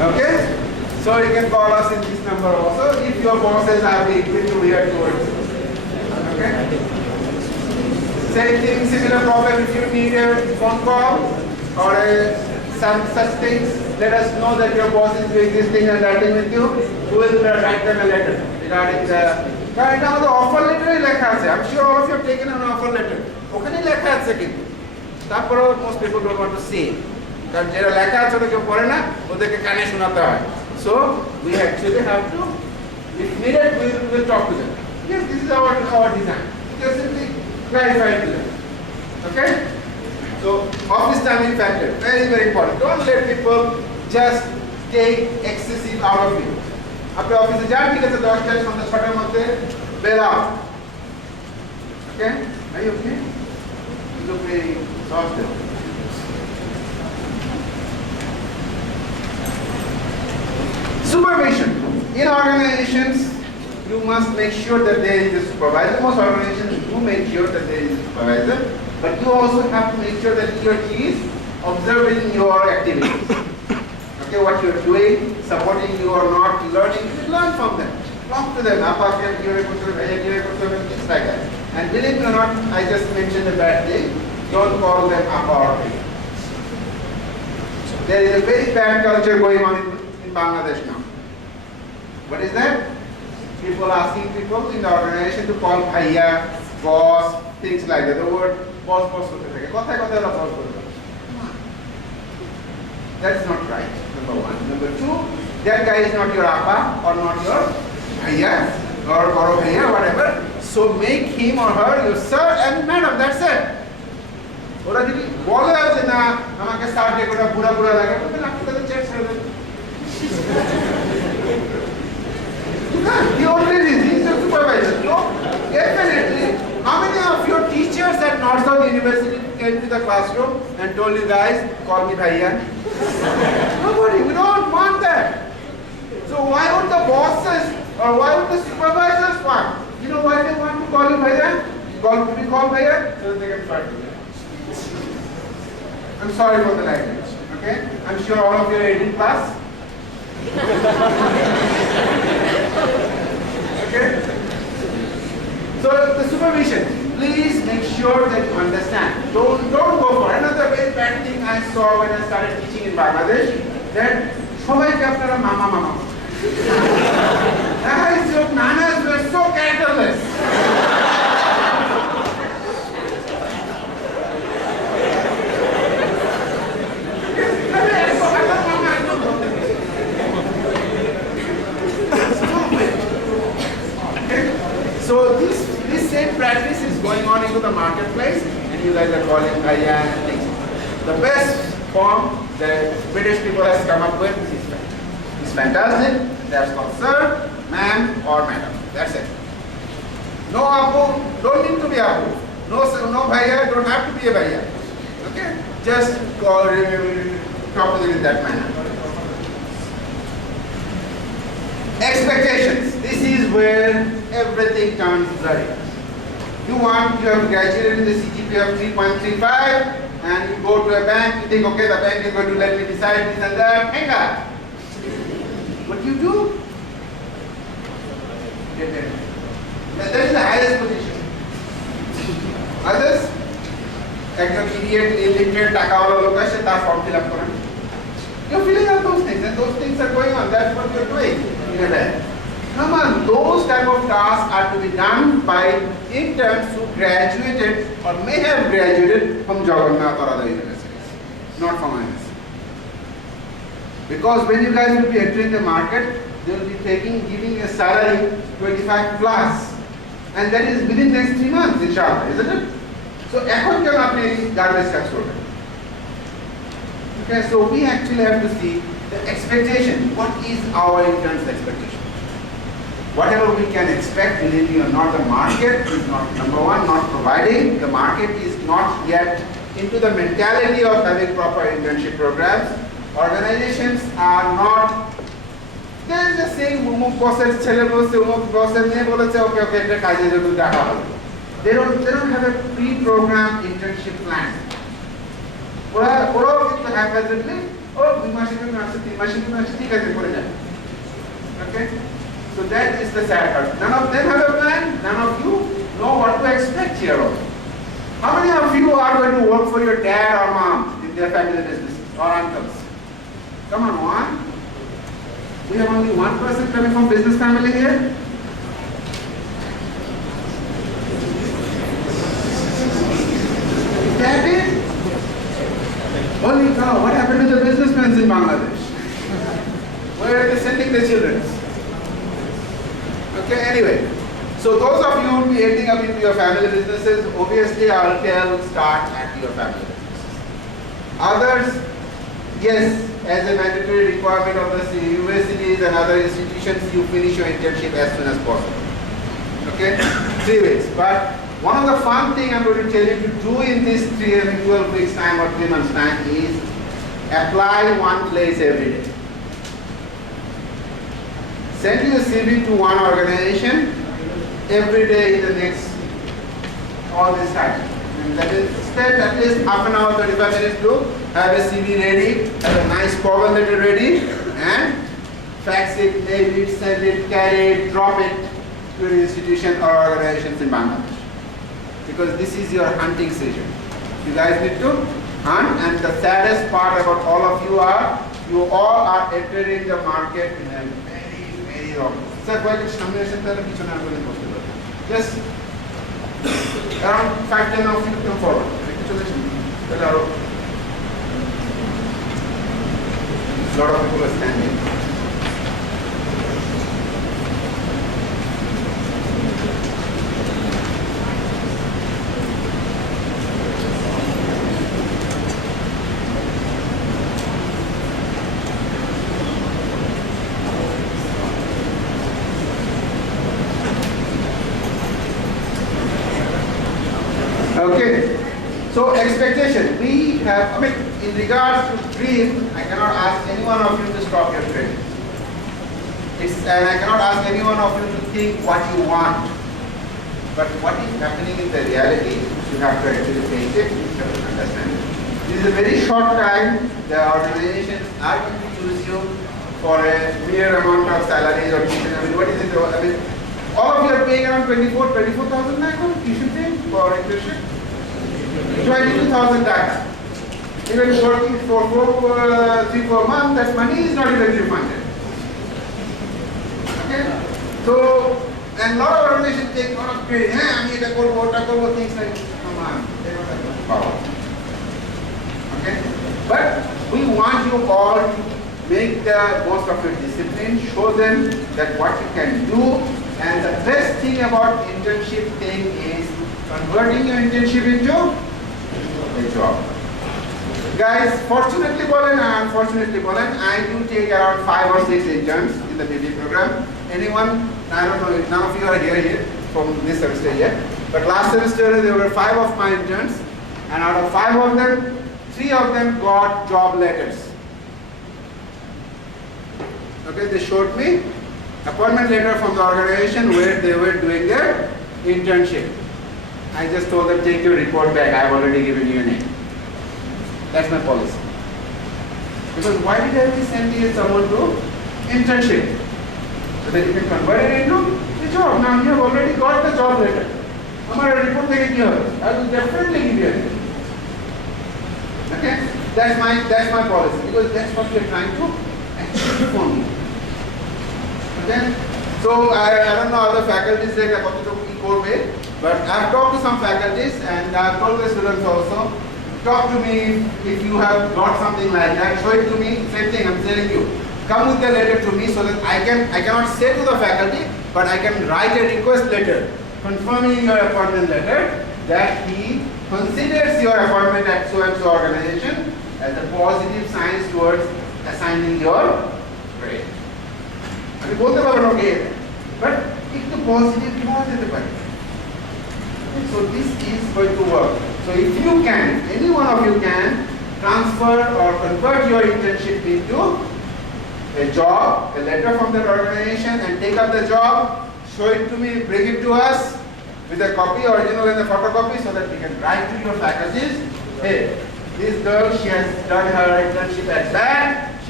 Okay? So you can call us in this number also if your bosses are being little weird towards you. Okay? Same thing, similar problem, if you need a phone call or some such things, let us know that your boss is doing this thing and that thing with you. We will write them a letter regarding the right now the offer letter লেখা আছে. I'm sure all of you have taken an offer letter. ওখানে লেখা আছে কিন্তু তারপরেও most people don't want to see. কারণ যেটা লেখা আছে ওটা কেউ পড়ে না, ওদেরকে কানে শোনাতে হয়. So we actually have to, if needed, we will talk to them. Yes, this is our design. Just simply clarify to them. Okay? So office timing factor, very very important. Don't let people just take excessive out of you. আপনি অফিসে যান, ঠিক আছে, 10টায় সন্ধ্যা 6টার মধ্যে বের out. Okay? Are you okay? You look very exhausted. Supervision. In organizations, you must make sure that there is a supervisor. Most organizations do make sure that there is a supervisor, but you also have to make sure that he or she is observing your activities. Okay, what you're doing, supporting you or not, learning, you should learn from them. Talk to them, things like that. And believe it or not, I just mentioned a bad thing. Don't call them Appa or Bhaiya. There is a very bad culture going on in Bangladesh now. What is that? People asking people in the organization to call Bhaiya, boss, things like that. The word boss. That's not right, number one. Number two, that guy is not your Appa or not your Bhaiya or Bhaiya, whatever. So make him or her your sir and madam, that's it. ওরা যদি বলে আছে না আমাকে start day করে বুড়া লাগে তাহলে আপনি তাদের চেঞ্জ করে দেন he already is a supervisor. No, definitely. How many of your teachers at North South University came to the classroom and told you guys, call me Bhaiya? Nobody. We don't want that. So why would the bosses or why would the supervisors want? You know why they want to call you Bhaiya? To be called Bhaiya? So they can start doing that. I'm sorry for the language. Okay? I'm sure all of you are 18 plus. Okay? So the supervision, please make sure that you understand. Don't go for another very bad thing I saw when I started teaching in Bangladesh. That সবাইকে আপনারা mama. Guys, your manners were so characterless. So this same practice is going on into the marketplace, and you guys are calling Bhaiya and things. The best form that British people has come up with is fantastic. That's called sir, ma'am, or madam. That's it. No Apu, don't need to be Apu. No Bhaiya, don't have to be a Bhaiya. Okay? Just talk to them in that manner. Expectations. This is where everything turns blurry. You have graduated in the CGPA of 3.35 and you go to a bank, you think, okay, the bank is going to let me decide this and that. Hang on. What do you do? That is the highest position. Others, একজন idiot, illiterate, টাকাওয়ালা লোক আসে তার form fill up করেন. You're filling out those things and those things are going on. That's what you're doing in a bank. Come on, those type of tasks are to be done by interns who graduated or may have graduated from Jagannath or other universities, not from IIS. Because when you guys will be entering the market, they will be giving a salary 25 plus, and that is within next 3 months, inshallah, isn't it? So, এখন কেন আপনি garbage কাজ করবেন? Okay, so we actually have to see the expectation. What is our intern's expectation? Whatever we can expect, believe me or not, the market is not, number one, not providing. The market is not yet into the mentality of having proper internship programs. Organizations are not, they're just saying, umuk bosser chele bolche, umuk bosser meye boleche, okay, eta kaje jodo দেখা হলো. They don't have a pre-programmed internship plan. ওরাও কিন্তু haphazardly, 2 mass Okay? So that is the sad part. None of them have a plan, none of you know what to expect here also. How many of you are going to work for your dad or mom in their family business or uncles? Come on, one. We have only one person coming from business family here. Is that it? Holy cow, what happened to the businessmen in Bangladesh? Where are they sending the children? Okay, anyway. So those of you who will be ending up into your family businesses, obviously I'll tell start at your family businesses. Others, yes, as a mandatory requirement of the universities and other institutions, you finish your internship as soon as possible. Okay? 3 weeks. But one of the fun things I'm going to tell you to do in this 12 weeks time or 3 months time is apply one place every day. Send your CV to one organization every day in the next all this time. And that is spend at least half an hour, 35 minutes to have a CV ready, have a nice cover letter ready, and fax it, mail it, send it, carry it, drop it to your institution or organizations in Bangladesh. Because this is your hunting season. You guys need to hunt, and the saddest part about all of you are, you all are entering the market in a very wrong. Sir, why did just around 5-10 of you come forward. A lot of people are standing. Okay, so expectation. We have, in regards to dream, I cannot ask any one of you to stop your dream. And I cannot ask any one of you to think what you want. But what is happening in the reality, you have to actually face it, you have to understand it. This is a very short time. The organizations are going to use you for a mere amount of salaries or tuition. What is it? All of you are paying around 24,000 now tuition fee for internship. 22,000 taka. Even working for 3-4 months, that money is not even refunded. Okay? So, and a lot of organizations take a lot of credit. Things like, come on, they don't have much power. Okay? But we want you all to make the most of your discipline, show them that what you can do. And the best thing about internship thing is converting your internship into a job. Guys, fortunately and unfortunately, I do take around 5 or 6 interns in the BB program. Anyone, I don't know if none of you are here from this semester yet, but last semester there were 5 of my interns, and out of 5 of them, 3 of them got job letters. Okay, they showed me appointment letter from the organization where they were doing their internship. I just told them, take your report back, I have already given you a name. That's my policy. Because why did I send you someone to internship? So that you can convert it into a job. Now you have already got the job letter. Amara report I will definitely give you a name. Okay? That's my policy, because that's what we are trying to achieve for me. Okay? So I don't know other faculties that are going to equal way, but I've talked to some faculties and I've told the students also, talk to me if you have got something like that, show it to me, same thing I'm telling you. Come with the letter to me so that I cannot say to the faculty, but I can write a request letter confirming your appointment letter that he considers your appointment at so and so organization as a positive sign towards assigning your grade. আমি বলতে পারবো না কে but একটু positive হওয়া যেতে পারে. So this is going to work. So if you can, any one of you can transfer or convert your internship into a job, a letter from that organization, and take up the job, show it to me, bring it to us with a copy, original and a photocopy, so that we can write to your faculties, hey, this girl, she has done her internship at that, she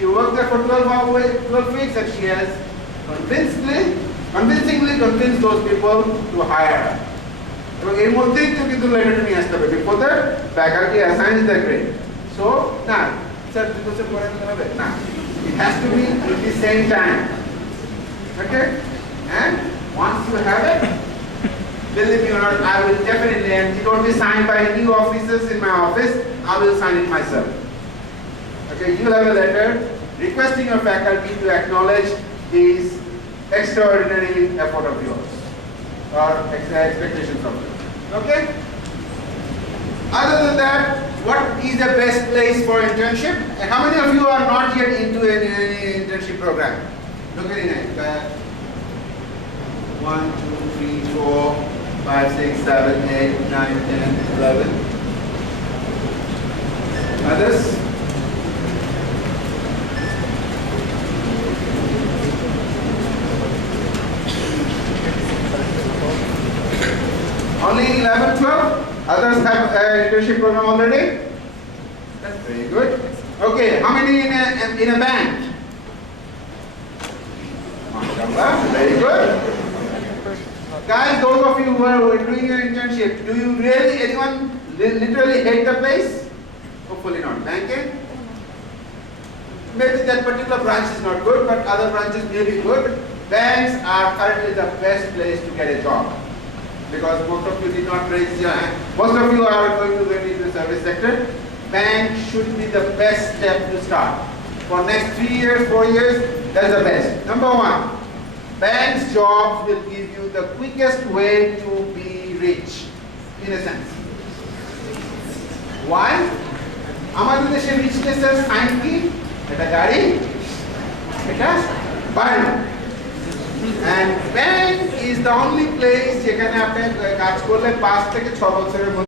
She worked there for 12 weeks and she has convincingly convinced those people to hire her. এবং এর মধ্যেই তো কিন্তু লেটারটা নিয়ে আসতে হবে before the faculty অ্যাসাইন্স the grade so না স্যার 2 বছর পরে হবে না it has to be at the same time okay and once you have it believe me or not I will definitely and it won't be signed by any officers in my office I will sign it myself okay you will have a letter requesting your faculty to acknowledge this extraordinary effort of yours or expectations of yours. Okay? Other than that, what is the best place for internship? And how many of you are not yet into any internship program? Look at it. 1, 2, 3, 4, 5, 6, 7, 8, 9, 10, 11. Others? Only 11, 12? Others have internship program already? That's very good. Okay, how many in a bank? Very good. Guys, those of you who are doing your internship, do you really, anyone literally hate the place? Hopefully not. Banking? Maybe that particular branch is not good, but other branches may be good. Banks are currently the best place to get a job. Because most of you did not raise your hand. Most of you are going to get into the service sector. Bank should be the best step to start. For next 3 years, 4 years, that's the best. Number 1, bank's jobs will give you the quickest way to be rich, in a sense. Why? আমাদের দেশে richness-এর sign কি? এটা গাড়ি, এটা বাড়ি। And bank is the only place যেখানে আপনি কাজ করলে 5 থেকে 6 বছরের